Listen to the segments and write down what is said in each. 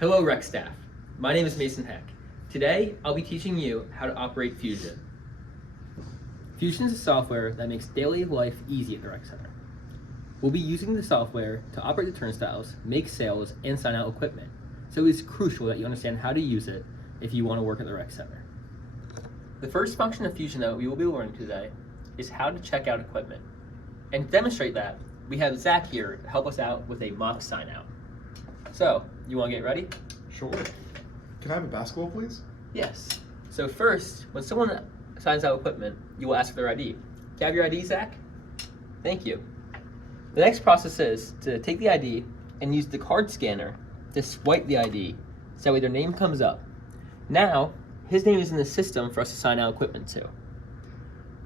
Hello Rec staff, my name is Mason Heck. Today I'll be teaching you how to operate Fusion. Fusion is a software that makes daily life easy at the Rec Center. We'll be using the software to operate the turnstiles, make sales, and sign out equipment, so it's crucial that you understand how to use it if you want to work at the Rec Center. The first function of Fusion that we will be learning today is how to check out equipment. And to demonstrate that, we have Zach here to help us out with a mock sign out. So, you want to get ready? Sure. Can I have a basketball, please? Yes. So first, when someone signs out equipment, you will ask for their ID. Do you have your ID, Zach? Thank you. The next process is to take the ID and use the card scanner to swipe the ID so that way their name comes up. Now, his name is in the system for us to sign out equipment to.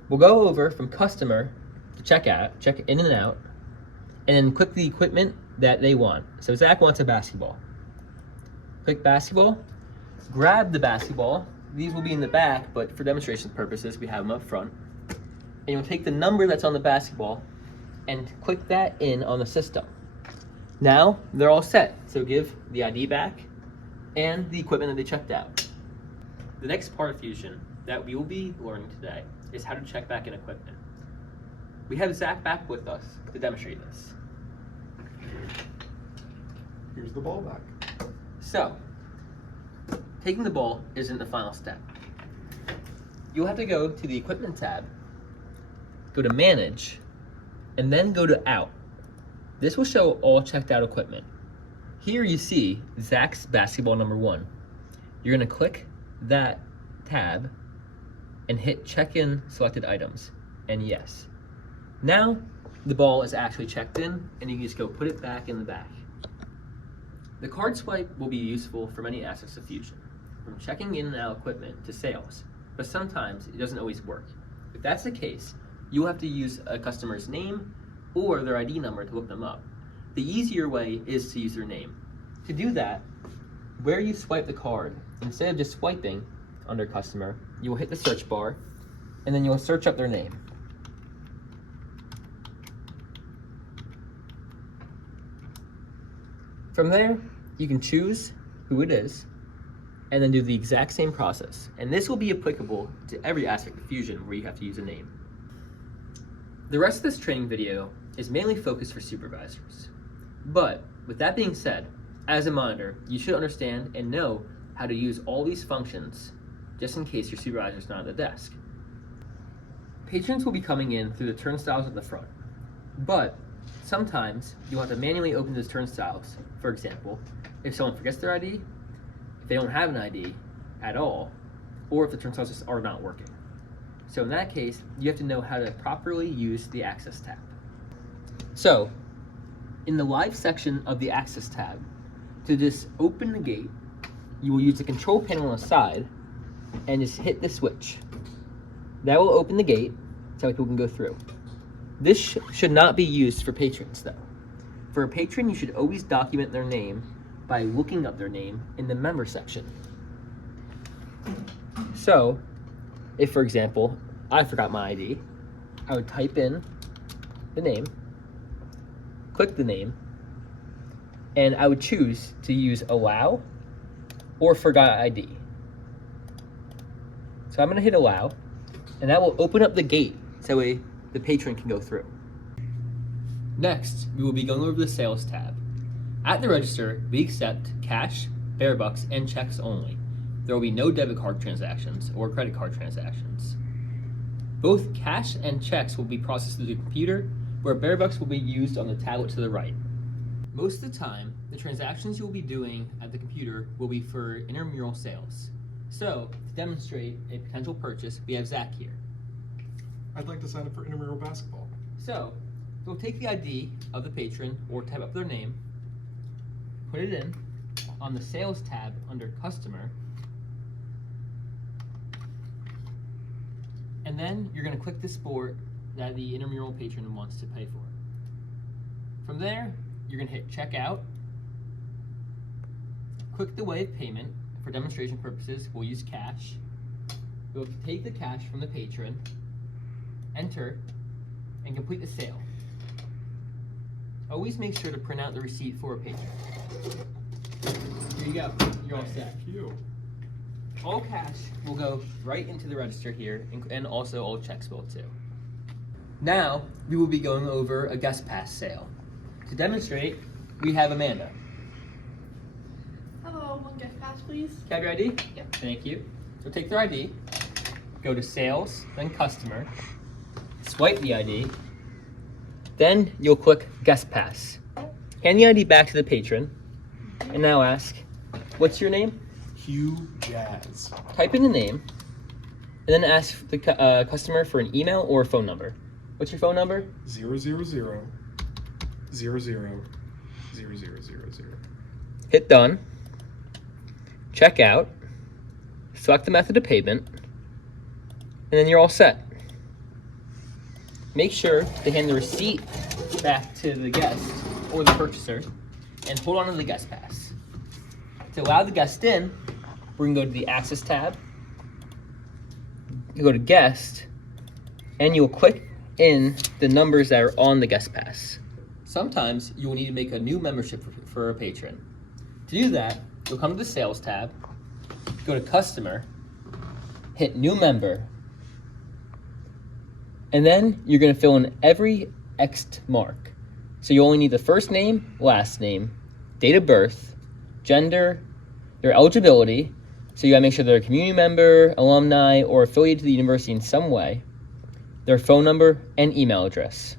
We'll go over from customer to checkout, check in and out, and then click the equipment that they want. So Zach wants a basketball. Click basketball, grab the basketball. These will be in the back, but for demonstration purposes, we have them up front. And you'll take the number that's on the basketball and click that in on the system. Now, they're all set. So give the ID back and the equipment that they checked out. The next part of Fusion that we will be learning today is how to check back in equipment. We have Zach back with us to demonstrate this. Here's the ball back. So, taking the ball isn't the final step. You'll have to go to the Equipment tab, go to Manage, and then go to Out. This will show all checked out equipment. Here you see Zach's basketball number 1. You're going to click that tab and hit Check in Selected Items, and yes. Now, the ball is actually checked in, and you can just go put it back in the back. The card swipe will be useful for many aspects of Fusion, from checking in and out equipment to sales, but sometimes it doesn't always work. If that's the case, you'll have to use a customer's name or their ID number to look them up. The easier way is to use their name. To do that, where you swipe the card, instead of just swiping under customer, you will hit the search bar, and then you'll search up their name. From there, you can choose who it is, and then do the exact same process. And this will be applicable to every aspect of Fusion where you have to use a name. The rest of this training video is mainly focused for supervisors. But with that being said, as a monitor, you should understand and know how to use all these functions just in case your supervisor is not at the desk. Patrons will be coming in through the turnstiles at the front, but sometimes you'll have to manually open those turnstiles. For example, if someone forgets their ID, if they don't have an ID at all, or if the turnstiles just are not working. So in that case, you have to know how to properly use the Access tab. So, in the Live section of the Access tab, to just open the gate, you will use the control panel on the side and just hit the switch. That will open the gate so people can go through. This should not be used for patrons though. For a patron, you should always document their name by looking up their name in the member section. So, if for example, I forgot my ID, I would type in the name, click the name, and I would choose to use allow or forgot ID. So I'm gonna hit allow, and that will open up the gate so the patron can go through. Next, we will be going over the Sales tab. At the register, we accept cash, bear bucks, and checks only. There will be no debit card transactions or credit card transactions. Both cash and checks will be processed through the computer, where bear bucks will be used on the tablet to the right. Most of the time, the transactions you will be doing at the computer will be for intramural sales. So, to demonstrate a potential purchase, we have Zach here. I'd like to sign up for intramural basketball. So, we'll take the ID of the patron or type up their name, put it in on the Sales tab under Customer, and then you're going to click the sport that the intramural patron wants to pay for. From there, you're going to hit Checkout, click the way of payment. For demonstration purposes, we'll use cash. We'll take the cash from the patron, enter, and complete the sale. Always make sure to print out the receipt for a patron. Here you go. You're all set. Thank you. All cash will go right into the register here, and also all checks will too. Now, we will be going over a guest pass sale. To demonstrate, we have Amanda. Hello, one guest pass, please. Can I have your ID? Yep. Thank you. So take their ID, go to sales, then customer, swipe the ID, then you'll click guest pass. Hand the ID back to the patron, and now ask, what's your name? Hugh Jazz. Type in the name, and then ask the customer for an email or a phone number. What's your phone number? 000 00 00 Hit done, check out, select the method of payment, and then you're all set. Make sure to hand the receipt back to the guest or the purchaser and hold on to the guest pass. To allow the guest in, we're gonna go to the Access tab, you go to Guest, and you'll click in the numbers that are on the guest pass. Sometimes you will need to make a new membership for a patron. To do that, you'll come to the Sales tab, go to Customer, hit New Member, and then you're going to fill in every X'd mark. So you only need the first name, last name, date of birth, gender, their eligibility, so you got to make sure they're a community member, alumni, or affiliated to the university in some way, their phone number, and email address.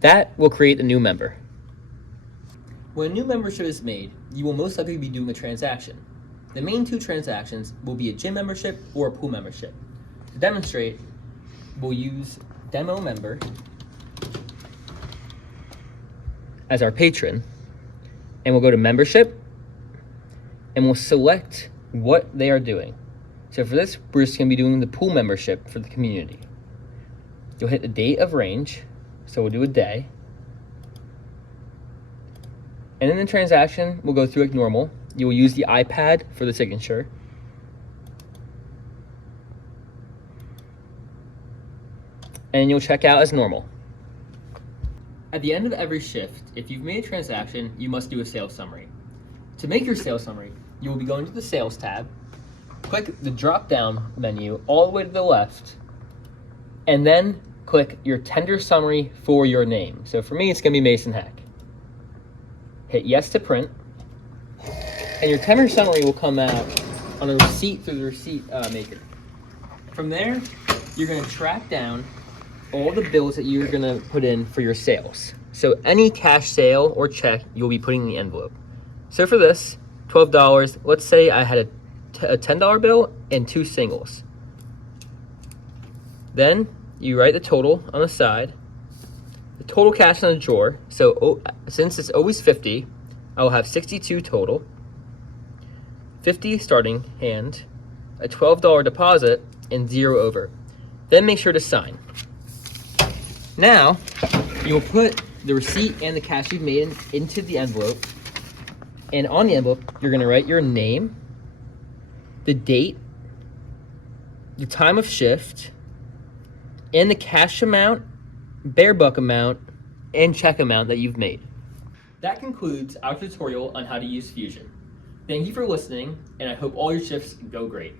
That will create a new member. When a new membership is made, you will most likely be doing a transaction. The main two transactions will be a gym membership or a pool membership. To demonstrate, we'll use Demo Member as our patron, and we'll go to Membership, and we'll select what they are doing. So for this, we're just going to be doing the pool membership for the community. You'll hit the date of range, so we'll do a day. And in the transaction, we'll go through like normal. You will use the iPad for the signature. And you'll check out as normal. At the end of every shift, if you've made a transaction, you must do a sales summary. To make your sales summary, you will be going to the Sales tab, click the drop-down menu all the way to the left, and then click your tender summary for your name. So for me, it's going to be Mason Hack. Hit yes to print, and your tender summary will come out on a receipt through the receipt maker. From there, you're going to track down all the bills that you're going to put in for your sales. So any cash sale or check, you'll be putting in the envelope. So for this, $12, let's say I had a $10 bill and 2 singles. Then you write the total on the side, the total cash in the drawer. So since it's always 50, I will have 62 total, 50 starting hand, a $12 deposit, and 0 over. Then make sure to sign. Now, you will put the receipt and the cash you've made into the envelope. And on the envelope, you're going to write your name, the date, the time of shift, and the cash amount, bear buck amount, and check amount that you've made. That concludes our tutorial on how to use Fusion. Thank you for listening, and I hope all your shifts go great.